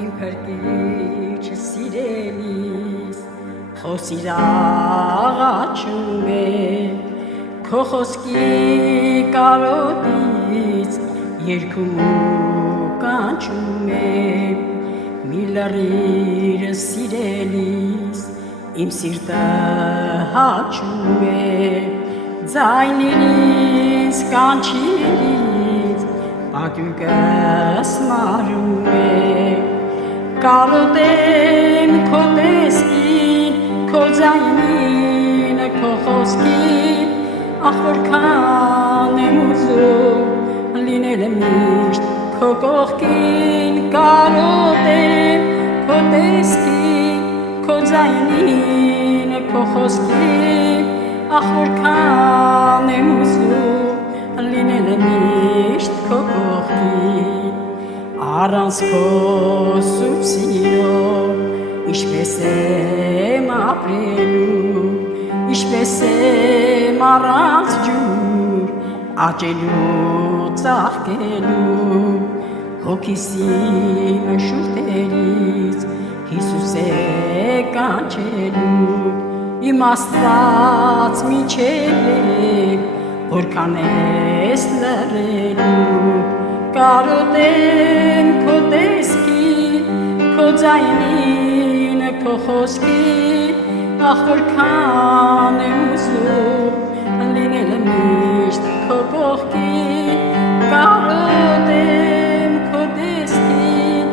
իմ փրկիչ սիրելիս խոսիր աղաչում է քո խոսքի կարոտից երգում ու կանչում է մի լռիր սիրելիս իմ սիրտը հաչում է ձայնից կանչիլից պատյուկս մարում է կարոտեմ քո տեսքին քո ձայնին քո խոսքին ախ որքան եմ ուզում լինել միշտ քո կողքին կարոտեմ քո տեսքին քո ձայնին քո խոսքին ախ որքան եմ ուզում լինել միշտ քո կողքին առանց քո սուրբ սիրո ինչպես եմ ապրելու ինչպես եմ առանց ջուր աճելու ծաղկելու հոգիս իմ շուրթերից Հիսուս է կանչելու իմ Աստված մինչև որքան ես լռելու կարոտեմ քո տեսքին քո ձայնին քո խոսքին ախ որքան եմ ուզում լինել միշտ քո կողքին կարոտեմ քո տեսքին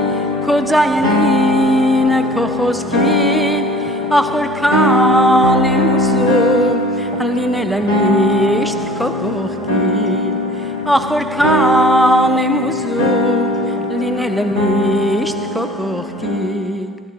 քո ձայնին քո խոսքին ախ որքան եմ ուզում լինել միշտ քո կողքին ախ որքան եմ ուզում լինել միշտ քո կողքին